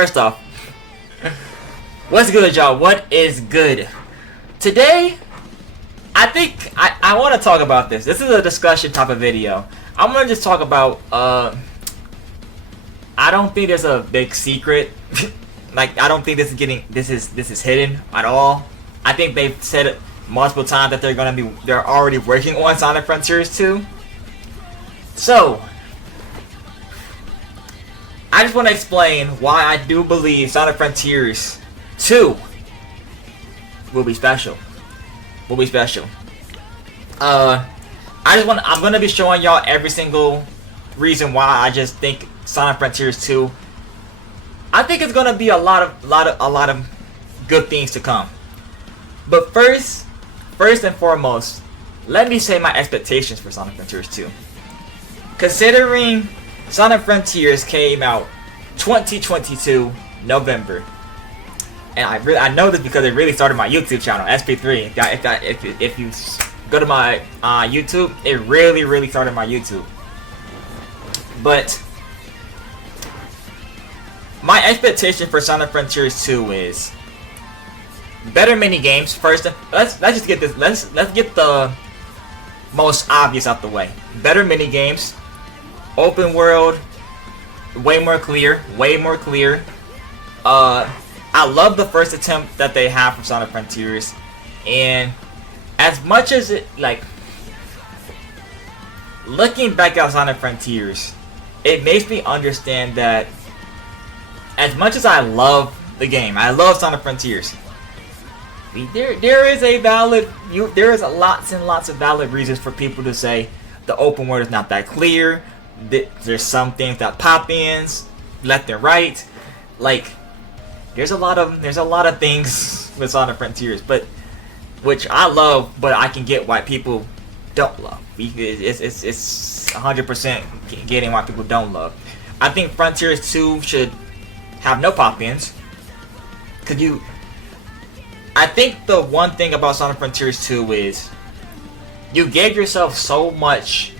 First off, what's good, y'all? What is good? Today, I think I want to talk about this. This is a discussion type of video. I'm gonna just talk about. I don't think there's a big secret. Like, I don't think this is hidden at all. I think they've said it multiple times that they're already working on Sonic Frontiers 2. So, I just want to explain why I do believe Sonic Frontiers 2 will be special. I'm gonna be showing y'all every single reason why I just think Sonic Frontiers 2. I think it's gonna be a lot of good things to come. But first and foremost, let me say my expectations for Sonic Frontiers 2. Considering Sonic Frontiers came out 2022 November, and I know this because it really started my YouTube channel, SP3. If you go to my YouTube, it really started my YouTube. But my expectation for Sonic Frontiers 2 is better mini games. First, let's just get this. Let's get the most obvious out the way. Better mini games, open world, way more clear. I love the first attempt that they have from Sonic Frontiers, and as much as it, like, looking back at Sonic Frontiers, it makes me understand that as much as I love the game, I love Sonic Frontiers, there is lots and lots of valid reasons for people to say the open world is not that clear. There's some things that pop ins left and right. Like, there's a lot of things with Sonic Frontiers, but which I love, but I can get why people don't love. It's 100% getting why people don't love. I think Frontiers 2 should have no pop-ins. I think the one thing about Sonic Frontiers 2 is you gave yourself so much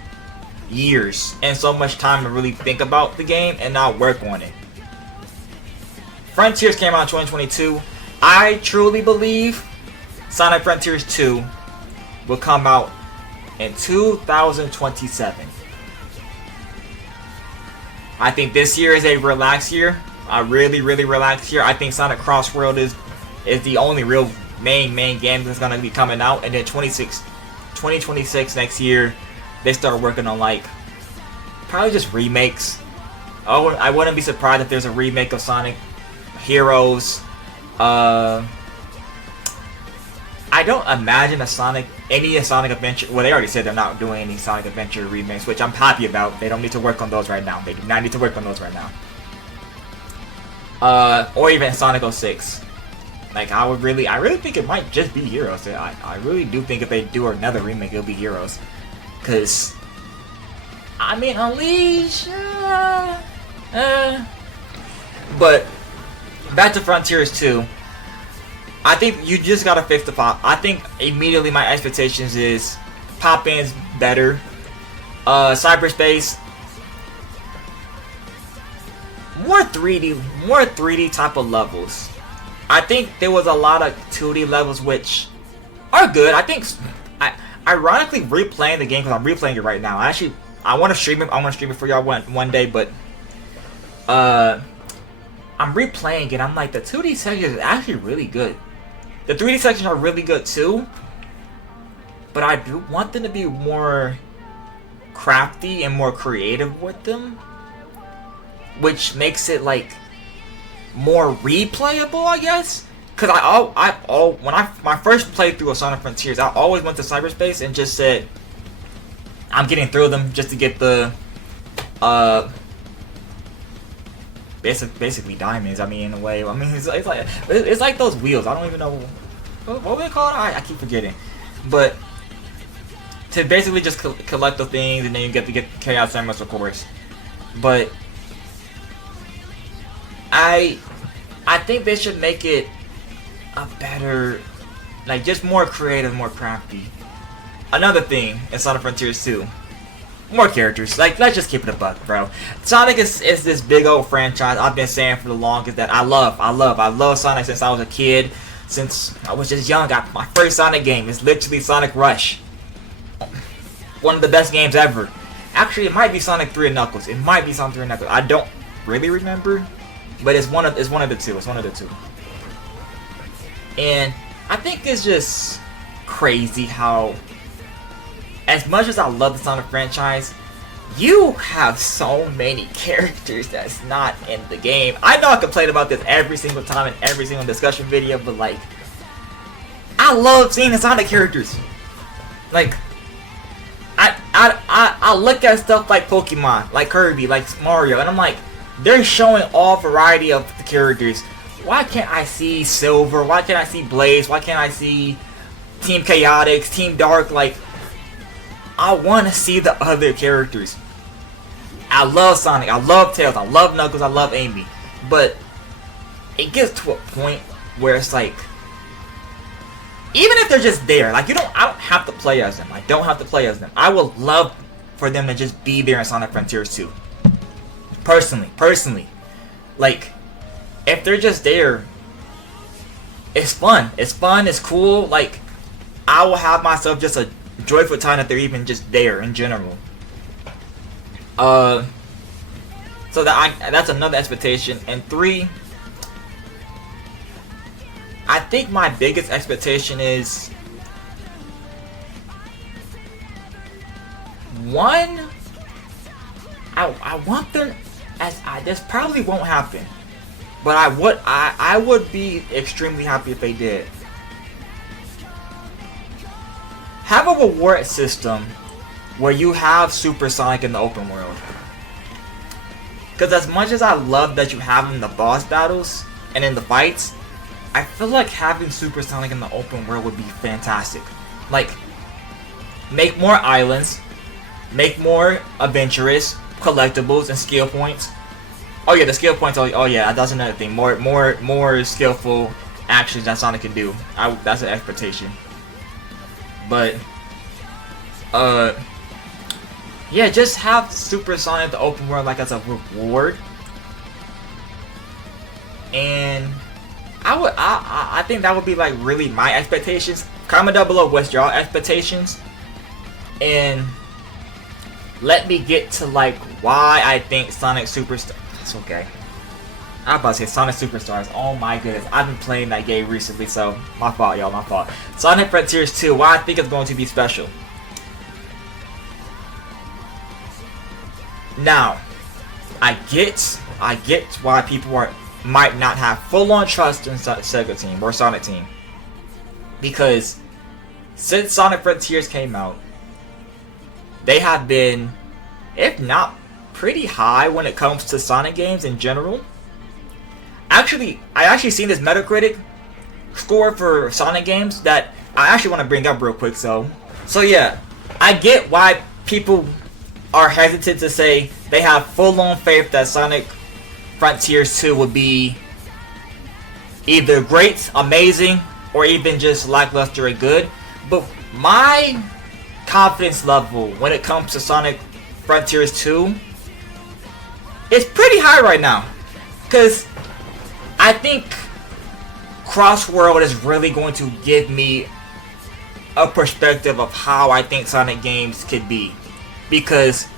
years and so much time to really think about the game and not work on it. Frontiers came out in 2022. I truly believe Sonic Frontiers 2 will come out in 2027. I think this year is a relaxed year. A really relaxed year. I think Sonic Cross World is the only real main game that's gonna be coming out, and then 2026 next year they start working on, like, probably just remakes. I wouldn't be surprised if there's a remake of Sonic Heroes. I don't imagine any Sonic Adventure. Well, they already said they're not doing any Sonic Adventure remakes, which I'm happy about. They don't need to work on those right now. They do not need to work on those right now. Or even Sonic 06. Like, I really think it might just be Heroes. I really do think if they do another remake, it'll be Heroes. Cause, I mean, Unleash. But back to Frontiers 2. I think you just gotta fix the pop. I think immediately my expectations is pop-ins better. Cyberspace, more 3D type of levels. I think there was a lot of 2D levels which are good. I think, ironically, replaying the game, because I'm replaying it right now. I want to stream it. I want to stream it for y'all one day, but I'm replaying it. I'm like, the 2D sections is actually really good. The 3D sections are really good too, but I do want them to be more crafty and more creative with them, which makes it, like, more replayable, I guess. Cause my first playthrough of Sonic Frontiers, I always went to cyberspace and just said, I'm getting through them just to get the basically diamonds. I mean, in a way. I mean, it's like those wheels. I don't even know what we call it. I keep forgetting. But to basically just collect the things, and then you get to carry out Samus, of course. But I think they should make it a better, like, just more creative, more crafty. Another thing in Sonic Frontiers 2, more characters. Like, let's just keep it a buck, bro. Sonic is this big old franchise I've been saying for the longest that I love Sonic since I was a kid. Since I was just young, my first Sonic game is literally Sonic Rush. One of the best games ever. Actually, it might be Sonic 3 and Knuckles. It might be Sonic 3 and Knuckles. I don't really remember, but it's one of the two. It's one of the two. And I think it's just crazy how, as much as I love the Sonic franchise, you have so many characters that's not in the game. I know I complain about this every single time in every single discussion video, but like, I love seeing the Sonic characters. Like, I look at stuff like Pokemon, like Kirby, like Mario, and I'm like, they're showing all variety of the characters. Why can't I see Silver? Why can't I see Blaze? Why can't I see Team Chaotix, Team Dark? Like, I want to see the other characters. I love Sonic, I love Tails, I love Knuckles, I love Amy. But it gets to a point where it's like, even if they're just there, like I don't have to play as them. I don't have to play as them. I would love for them to just be there in Sonic Frontiers 2. Personally. Like, if they're just there, it's fun. It's fun, it's cool. Like, I will have myself just a joyful time that they're even just there in general. So that's another expectation. And 3, I think my biggest expectation is 1. I want them this probably won't happen, but I would be extremely happy if they did. Have a reward system where you have Super Sonic in the open world. Because as much as I love that you have him in the boss battles and in the fights, I feel like having Super Sonic in the open world would be fantastic. Like, make more islands, make more adventurous collectibles and skill points. Oh yeah, the skill points. Oh yeah, that's another thing. More skillful actions that Sonic can do. That's an expectation. But yeah, just have Super Sonic the open world like as a reward. And I think that would be like really my expectations. Comment down below what's your expectations, and let me get to like why I think Sonic Superstar. It's okay. I'm about to say Sonic Superstars. Oh my goodness, I've been playing that game recently, so my fault, y'all. My fault. Sonic Frontiers 2. Why I think it's going to be special. Now, I get why people might not have full-on trust in Sega Team or Sonic Team, because since Sonic Frontiers came out, they have been, if not pretty high when it comes to Sonic games in general. I actually seen this Metacritic score for Sonic games that I actually want to bring up real quick. So yeah, I get why people are hesitant to say they have full-on faith that Sonic Frontiers 2 would be either great, amazing, or even just lackluster and good. But my confidence level when it comes to Sonic Frontiers 2 is pretty high right now, because I think Crossworld is really going to give me a perspective of how I think Sonic games could be. Because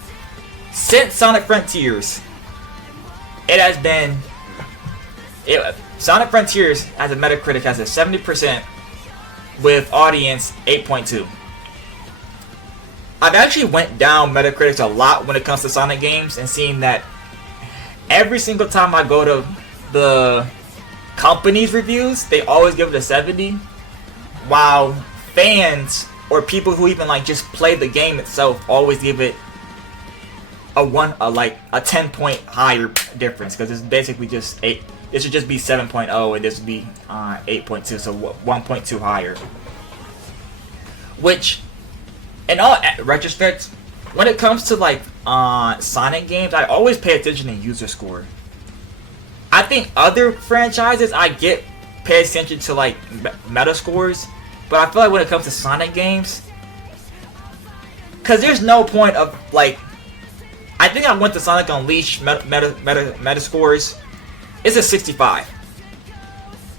since Sonic Frontiers, Sonic Frontiers as a Metacritic has a 70% with audience 8.2. I've actually went down Metacritics a lot when it comes to Sonic games, and seeing that every single time I go to the company's reviews, they always give it a 70, while fans or people who even like just play the game itself always give it a 10 point higher difference, because it's basically just 8. This should just be 7.0 and this would be 8.2, so 1.2 higher. Which, in all retrospect, when it comes to like Sonic games, I always pay attention to user score. I think other franchises pay attention to like meta scores, but I feel like when it comes to Sonic games, Cause there's no point of like, I think I went to Sonic Unleashed meta scores. It's a 65,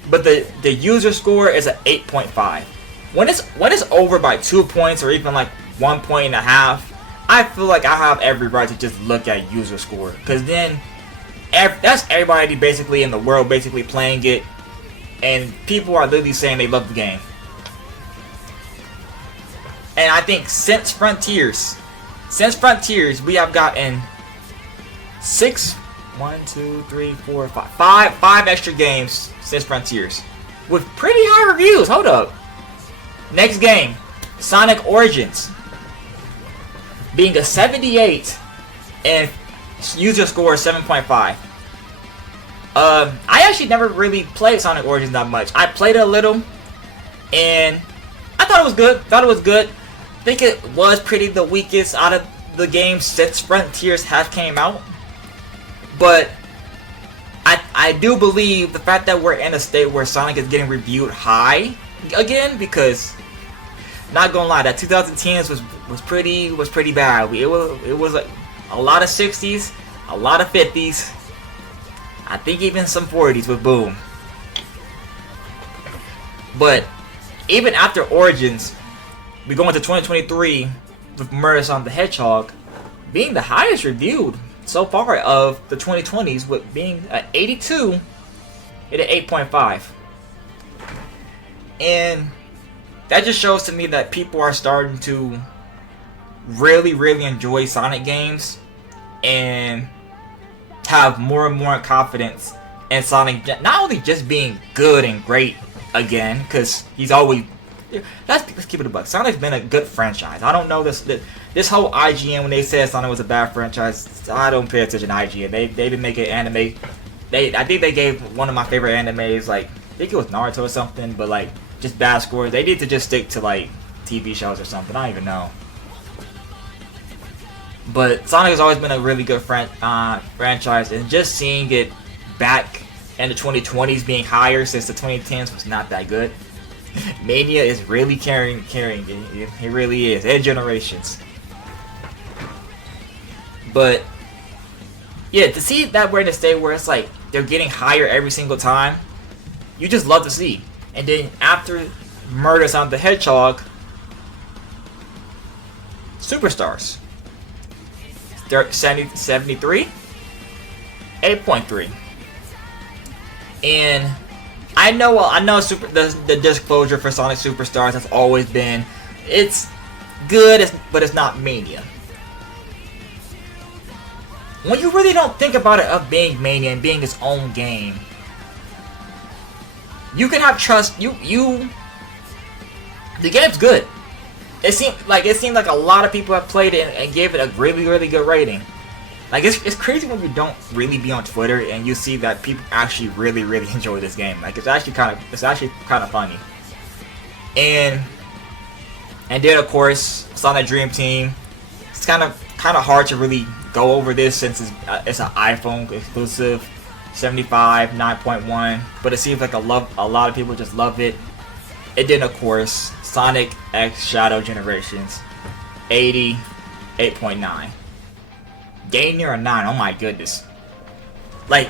but the user score is an 8.5. When it's over by 2 points or even like 1.5 points, I feel like I have every right to just look at user score, because then that's everybody basically in the world basically playing it, and people are literally saying they love the game. And I think since Frontiers, we have gotten 5 extra games since Frontiers with pretty high reviews. Hold up. Next game, Sonic Origins, being a 78 and user score 7.5. I actually never really played Sonic Origins that much. I played it a little, and I thought it was good. I think it was pretty the weakest out of the games since Frontiers have came out. But I do believe the fact that we're in a state where Sonic is getting reviewed high again, because not gonna lie, that 2010s was pretty bad. It was like a lot of 60s, a lot of 50s. I think even some 40s with Boom. But even after Origins, we go into 2023 with Murders on the Hedgehog being the highest reviewed so far of the 2020s, with being at 82 at an 8.5. And that just shows to me that people are starting to really enjoy Sonic games and have more and more confidence in Sonic, not only just being good and great again, because he's always, let's keep it a buck, Sonic's been a good franchise. I don't know this whole IGN, when they said Sonic was a bad franchise, I don't pay attention to IGN. They've been making anime. I think they gave one of my favorite animes, like, I think it was Naruto or something, but like just bad scores. They need to just stick to like TV shows or something. I don't even know. But Sonic has always been a really good franchise, and just seeing it back in the 2020s being higher since the 2010s was not that good. Mania is really carrying it. It really is. And Generations. But yeah, to see that we're in a state where it's like they're getting higher every single time, you just love to see. And then after Murders on the Hedgehog, Superstars, 73, 8.3. And I know the disclosure for Sonic Superstars has always been, it's good, but it's not Mania. When you really don't think about it of being Mania and being its own game, you can have trust. The game's good. It seemed like a lot of people have played it and gave it a really good rating. Like, it's crazy when you don't really be on Twitter and you see that people actually really enjoy this game. Like, it's actually kind of funny. And then of course Sonic Dream Team. It's kind of hard to really go over this since it's an iPhone exclusive. 75, 9.1, but it seems like a lot of people just love it. And then of course Sonic X Shadow Generations, 80, 8.9. Getting near a 9. Oh my goodness. Like,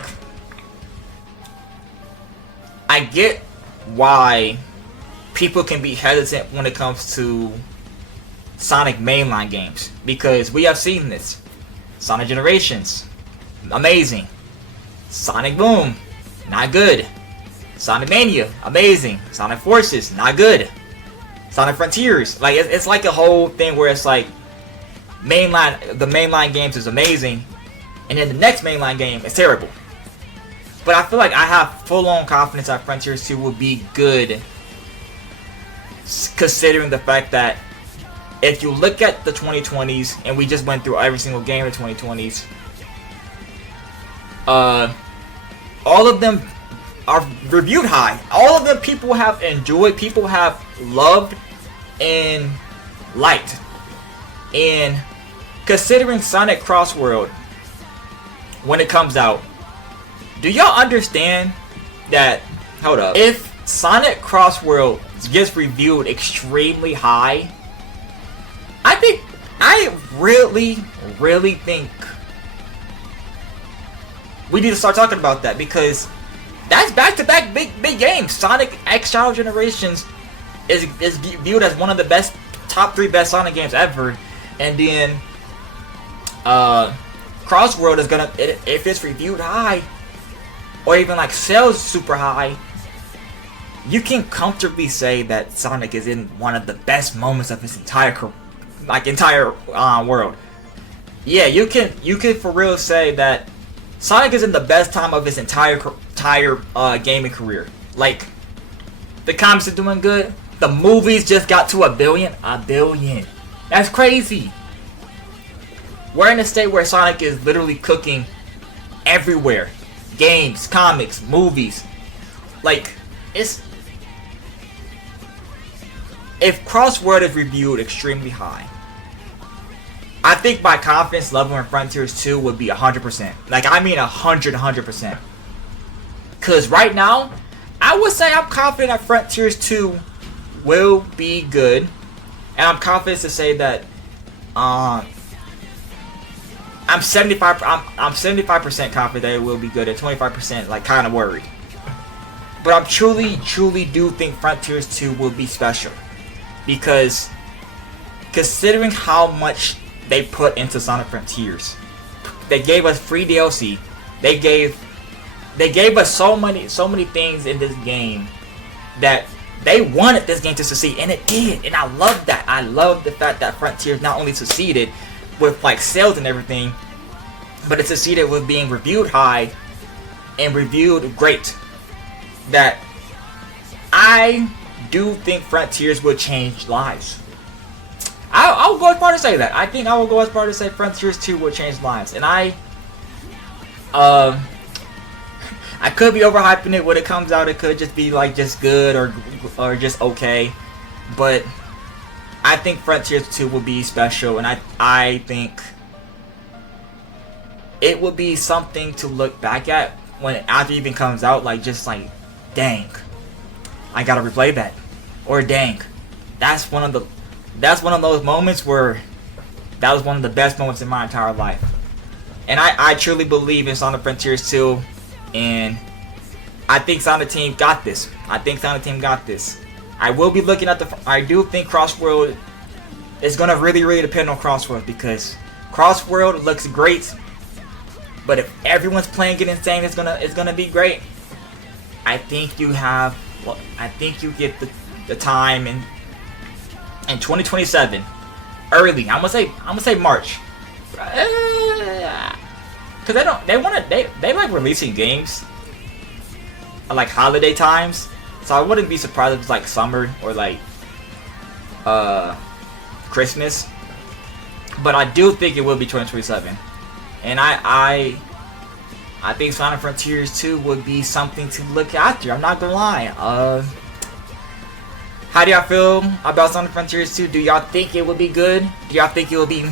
I get why people can be hesitant when it comes to Sonic mainline games, because we have seen this. Sonic Generations, amazing. Sonic Boom, not good. Sonic Mania, amazing. Sonic Forces, not good. Sonic Frontiers, like it's like a whole thing where it's like the mainline games is amazing, and then the next mainline game is terrible. But I feel like I have full-on confidence that Frontiers 2 will be good, considering the fact that if you look at the 2020s, and we just went through every single game of the 2020s, all of them are reviewed high. All of them people have enjoyed, people have loved and liked. And considering Sonic Crossworld, when it comes out, do y'all understand that, hold up, if Sonic Crossworld gets reviewed extremely high, I think I really think we need to start talking about that, because that's back-to-back big games. Sonic X Shadow Generations is viewed as one of the best, top 3 best Sonic games ever, and then Crossworld is gonna, if it's reviewed high, or even like sales super high, you can comfortably say that Sonic is in one of the best moments of his entire world. Yeah, you can for real say that Sonic is in the best time of his entire gaming career. Like, the comics are doing good. The movies just got to a billion. That's crazy. We're in a state where Sonic is literally cooking everywhere. Games, comics, movies. Like, it's... If Crossword is reviewed extremely high, I think my confidence level in Frontiers 2 would be 100%. Like, I mean 100%. Because right now, I would say I'm confident that Frontiers 2 will be good. And I'm confident to say that I'm 75% confident that it will be good, and 25% like kind of worried. But I'm truly do think Frontiers 2 will be special, because considering how much they put into Sonic Frontiers, they gave us free DLC. They gave us so many things in this game that they wanted this game to succeed, and it did. And I love that. I love the fact that Frontiers not only succeeded with like sales and everything, but it succeeded with being reviewed high and reviewed great. That I do think Frontiers will change lives. I'll go as far to say that. I think I will go as far to say Frontiers 2 will change lives. And I could be overhyping it when it comes out. It could just be like just good or just okay. But I think Frontiers 2 will be special, and I think it will be something to look back at when after it even comes out, like just like, dang, I gotta replay that, or dang, that's one of those moments where that was one of the best moments in my entire life. And I truly believe in Sonic Frontiers 2, and I think Sonic Team got this. I will be looking at I do think Crossworld is gonna really depend on Crossworld, because Crossworld looks great, but if everyone's playing it insane, it's gonna be great. I think you get the time in 2027, early. I'm gonna say March, because they like releasing games at like holiday times, so I wouldn't be surprised if it's like summer or like Christmas. But I do think it will be 2027, and I think Sonic Frontiers 2 would be something to look after. I'm not gonna lie. How do y'all feel about Sonic Frontiers 2? Do y'all think it will be good? Do y'all think it will be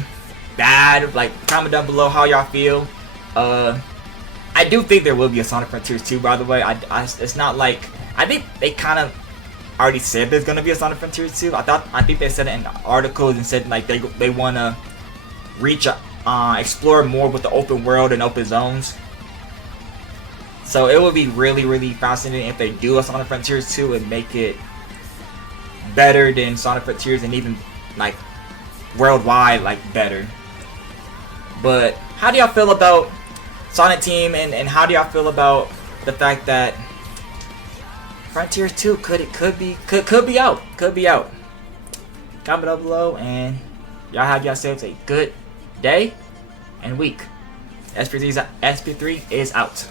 bad? Like, comment down below how y'all feel. I do think there will be a Sonic Frontiers 2, by the way. It's not like, I think they kind of already said there's gonna be a Sonic Frontiers 2. I think they said it in articles and said like they wanna explore more with the open world and open zones. So it would be really fascinating if they do a Sonic Frontiers 2 and make it better than Sonic Frontiers, and even like worldwide like better. But how do y'all feel about Sonic Team, and how do y'all feel about the fact that Frontiers 2 could be out? Comment down below, and y'all have yourselves a good day and week. SP3 is out.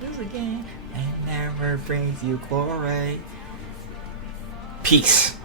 Lose again and never brings you glory. Peace.